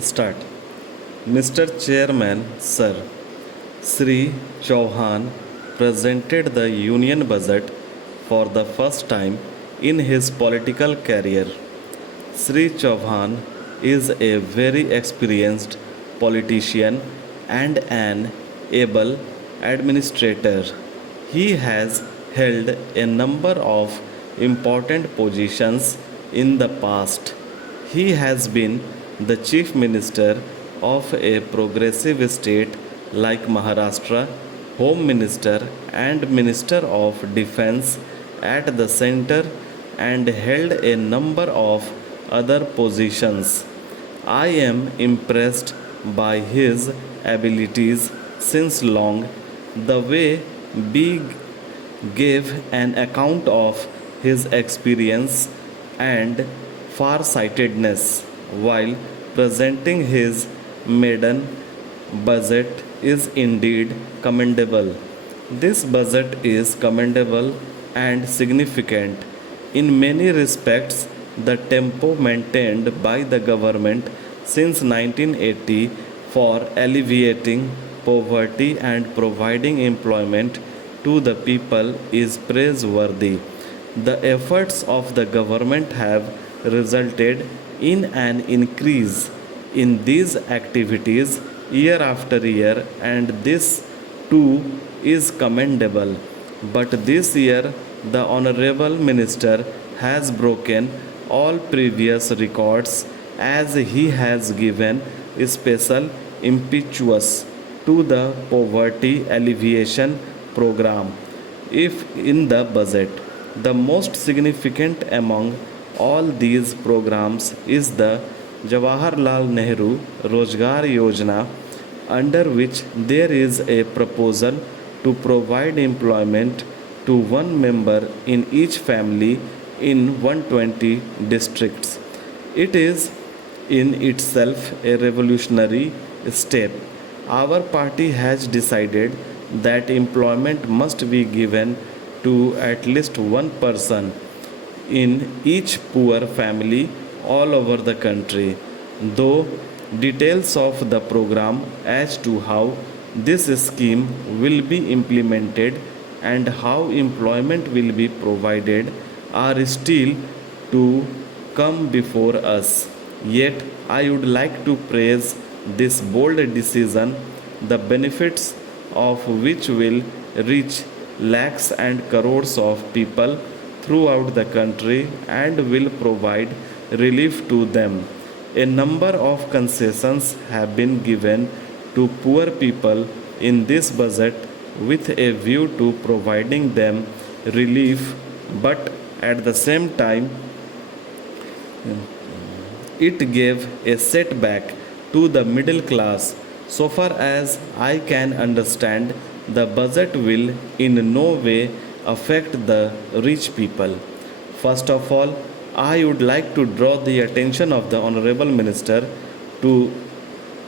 Start. Mr. Chairman, Sir, Sri Chauhan presented the Union Budget for the first time in his political career. Sri Chauhan is a very experienced politician and an able administrator. He has held a number of important positions in the past. He has been the chief minister of a progressive state like Maharashtra, home minister and minister of defense at the center, and held a number of other positions. I am impressed by his abilities since long. The way Big gave an account of his experience and farsightedness while presenting his maiden budget is indeed commendable. This budget is commendable and significant. In many respects, the tempo maintained by the government since 1980 for alleviating poverty and providing employment to the people is praiseworthy. The efforts of the government have resulted in an increase in these activities year after year, and this too is commendable. But this year, the Honorable Minister has broken all previous records as he has given special impetus to the poverty alleviation program. If in the budget, the most significant among all these programs is the Jawaharlal Nehru Rozgar Yojana, under which there is a proposal to provide employment to one member in each family in 120 districts. It is in itself a revolutionary step. Our party has decided that employment must be given to at least one person in each poor family all over the country. Though details of the program as to how this scheme will be implemented and how employment will be provided are still to come before us. Yet, I would like to praise this bold decision, the benefits of which will reach lakhs and crores of people throughout the country and will provide relief to them. A number of concessions have been given to poor people in this budget with a view to providing them relief, but at the same time, it gave a setback to the middle class. So far as I can understand, the budget will in no way affect the rich people. First of all, I would like to draw the attention of the Honorable Minister to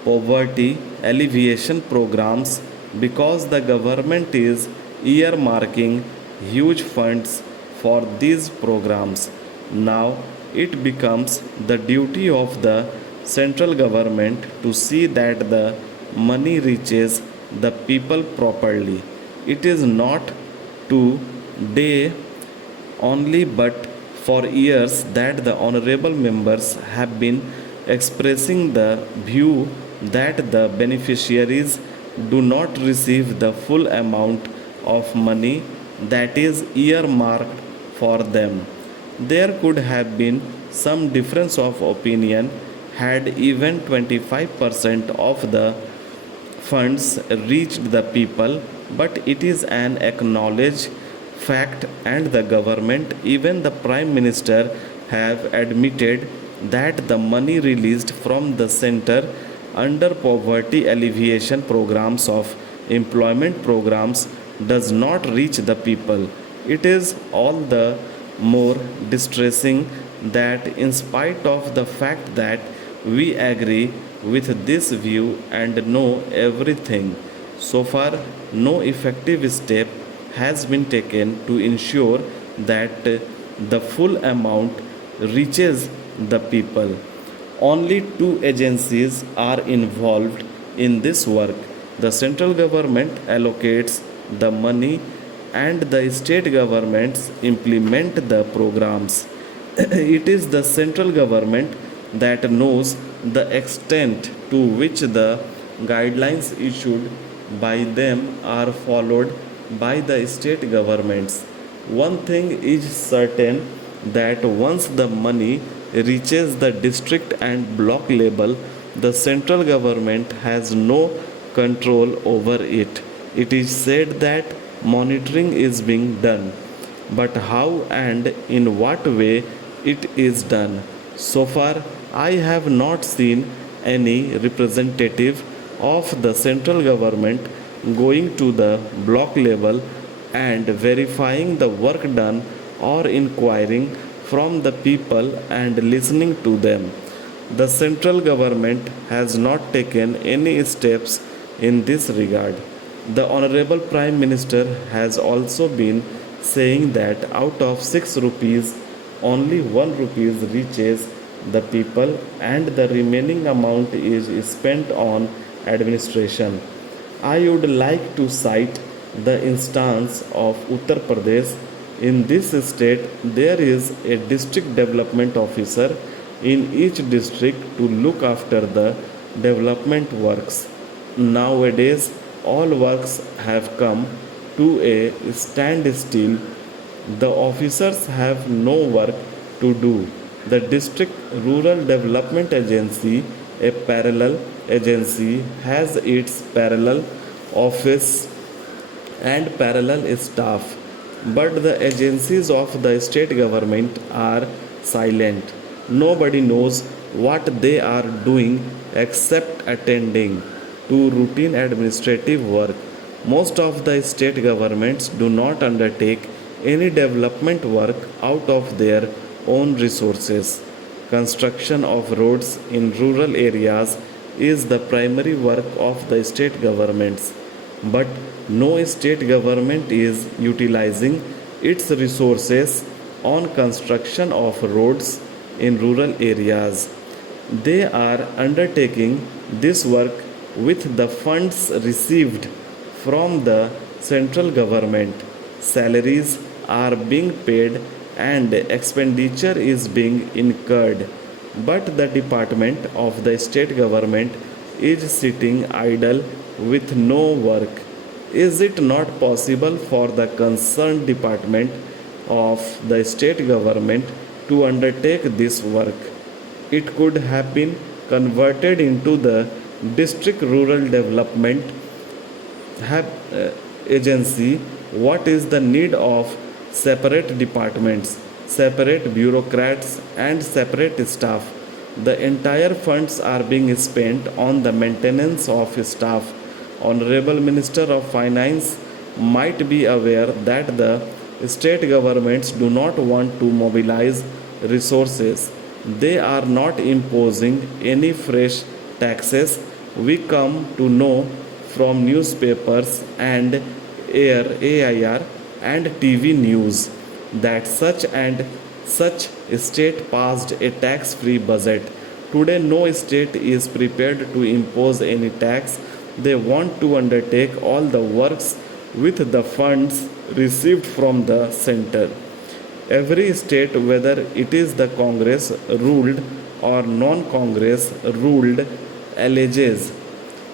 poverty alleviation programs because the government is earmarking huge funds for these programs. Now it becomes the duty of the central government to see that the money reaches the people properly. It is not today only but for years that the honorable members have been expressing the view that the beneficiaries do not receive the full amount of money that is earmarked for them. There could have been some difference of opinion had even 25% of the funds reached the people, but it is an acknowledged fact, and the government, even the Prime Minister, have admitted that the money released from the center under poverty alleviation programs of employment programs does not reach the people. It is all the more distressing that, in spite of the fact that we agree with this view and know everything, so far no effective step has been taken to ensure that the full amount reaches the people. Only two agencies are involved in this work. The central government allocates the money and the state governments implement the programs. It is the central government that knows the extent to which the guidelines issued by them are followed by the state governments. One thing is certain, that once the money reaches the district and block level, the central government has no control over it. It is said that monitoring is being done, but how and in what way it is done? So far, I have not seen any representative of the central government going to the block level and verifying the work done or inquiring from the people and listening to them. The central government has not taken any steps in this regard. The Honorable Prime Minister has also been saying that out of 6 rupees, only 1 rupees reaches the people and the remaining amount is spent on administration. I would like to cite the instance of Uttar Pradesh. In this state, there is a district development officer in each district to look after the development works. Nowadays, all works have come to a standstill. The officers have no work to do. The District Rural Development Agency, a parallel agency, has its parallel office and parallel staff, but the agencies of the state government are silent. Nobody knows what they are doing except attending to routine administrative work. Most of the state governments do not undertake any development work out of their own resources. Construction of roads in rural areas is the primary work of the state governments, but no state government is utilizing its resources on construction of roads in rural areas. They are undertaking this work with the funds received from the central government. Salaries are being paid and expenditure is being incurred, but the department of the state government is sitting idle with no work. Is it not possible for the concerned department of the state government to undertake this work? It could have been converted into the district rural development agency. What is the need of separate departments, separate bureaucrats, and separate staff? The entire funds are being spent on the maintenance of staff. Honorable Minister of Finance might be aware that the state governments do not want to mobilize resources. They are not imposing any fresh taxes. We come to know from newspapers and AIR and TV news that such and such state passed a tax-free budget. Today, no state is prepared to impose any tax. They want to undertake all the works with the funds received from the center. Every state, whether it is the Congress ruled or non Congress ruled, alleges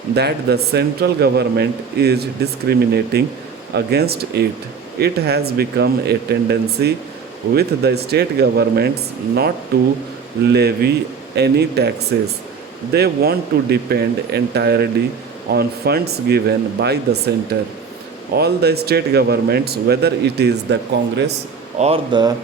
that the central government is discriminating against it. It has become a tendency with the state governments not to levy any taxes. They want to depend entirely on funds given by the center. All the state governments, whether it is the Congress or the